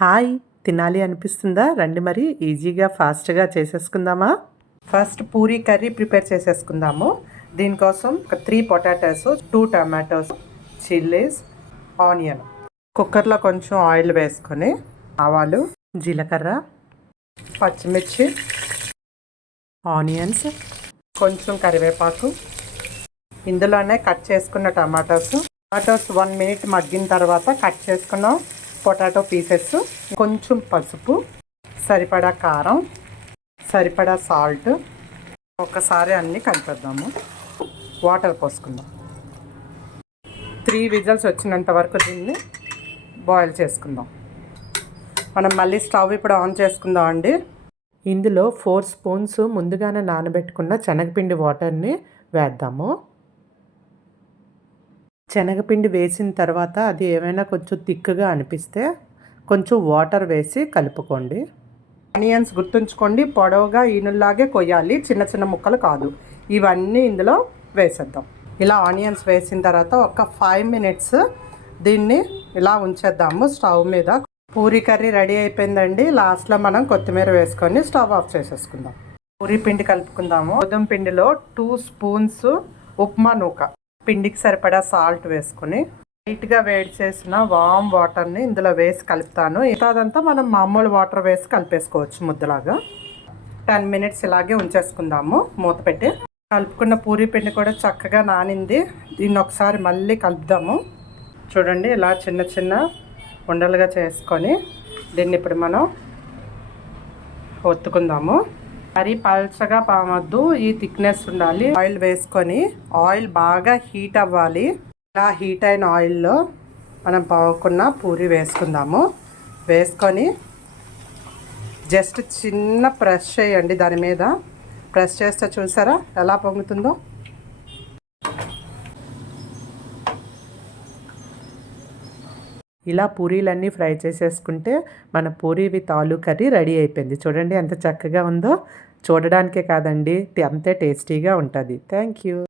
Hi తినాలి అనిపిస్తుందా? రండి మరి ఈజీగా ఫాస్ట్గా చేసేసుకుందామా? ఫస్ట్ పూరీ కర్రీ ప్రిపేర్ చేసేసుకుందాము. దీనికోసం ఒక 3 పొటాటోస్, 2 టమాటోస్, చిల్లీస్, ఆనియన్. కుక్కర్లో కొంచెం ఆయిల్ వేసుకొని ఆవాలు, జీలకర్ర, పచ్చిమిర్చి, ఆనియన్స్, కొంచెం కరివేపాకు, ఇందులోనే కట్ చేసుకున్న టమాటోస్ 1 మినిట్ మగ్గిన తర్వాత కట్ చేసుకున్న పొటాటో పీసెస్, కొంచెం పసుపు, సరిపడా కారం, సరిపడా సాల్ట్. ఒకసారి అన్నీ కలిపేద్దాము. వాటర్ పోసుకుందాం. 3 విజిల్స్ వచ్చినంత వరకు దీన్ని బాయిల్ చేసుకుందాం. మనం మళ్ళీ స్టవ్ ఇప్పుడు ఆన్ చేసుకుందాం అండి. ఇందులో 4 స్పూన్స్ ముందుగానే నానబెట్టుకున్న శనగపిండి వాటర్ని వేద్దాము. శనగపిండి వేసిన తర్వాత అది ఏమైనా కొంచెం థిక్గా అనిపిస్తే కొంచెం వాటర్ వేసి కలుపుకోండి. ఆనియన్స్ గుర్తుంచుకోండి, పొడవుగా ఈనుల్లాగే కొయ్యాలి, చిన్న చిన్న ముక్కలు కాదు. ఇవన్నీ ఇందులో వేసేద్దాం. ఇలా ఆనియన్స్ వేసిన తర్వాత ఒక 5 మినిట్స్ దీన్ని ఇలా ఉంచేద్దాము స్టవ్ మీద. పూరీ కర్రీ రెడీ అయిపోయిందండి. లాస్ట్లో మనం కొత్తిమీర వేసుకొని స్టవ్ ఆఫ్ చేసేసుకుందాం. పూరీ పిండి కలుపుకుందాము. గోధుమ పిండిలో 2 స్పూన్స్ ఉప్మా నూక, పిండికి సరిపడా సాల్ట్ వేసుకొని లైట్గా వేడి చేసిన వామ్ వాటర్ని ఇందులో వేసి కలుపుతాను. ఇదంతా మనం మామూలు వాటర్ వేసి కలిపేసుకోవచ్చు ముద్దలాగా. 10 మినిట్స్ ఇలాగే ఉంచేసుకుందాము మూత పెట్టి. కలుపుకున్న పూరీ పిండి కూడా చక్కగా నానింది. దీన్ని ఒకసారి మళ్ళీ కలుపుదాము. చూడండి, ఇలా చిన్న చిన్న ఉండలుగా చేసుకొని దీన్ని ఇప్పుడు మనం ఒత్తుకుందాము. మరీ పల్చగా పామొద్దు, ఈ థిక్నెస్ ఉండాలి. ఆయిల్ వేసుకొని ఆయిల్ బాగా హీట్ అవ్వాలి. ఇలా హీట్ అయిన ఆయిల్లో మనం పావుకున్న పూరి వేసుకుందాము. వేసుకొని జస్ట్ చిన్న ప్రెస్ చేయండి. దాని మీద ప్రెస్ చేస్తే చూసారా ఎలా పొంగుతుందో. ఇలా పూరీలన్నీ ఫ్రై చేసేసుకుంటే మన Puri with aloo curry ready అయిపోయింది. చూడండి ఎంత చక్కగా ఉందో. చూడడానికే కాదండి, అంతే టేస్టీగా ఉంటుంది. Thank you.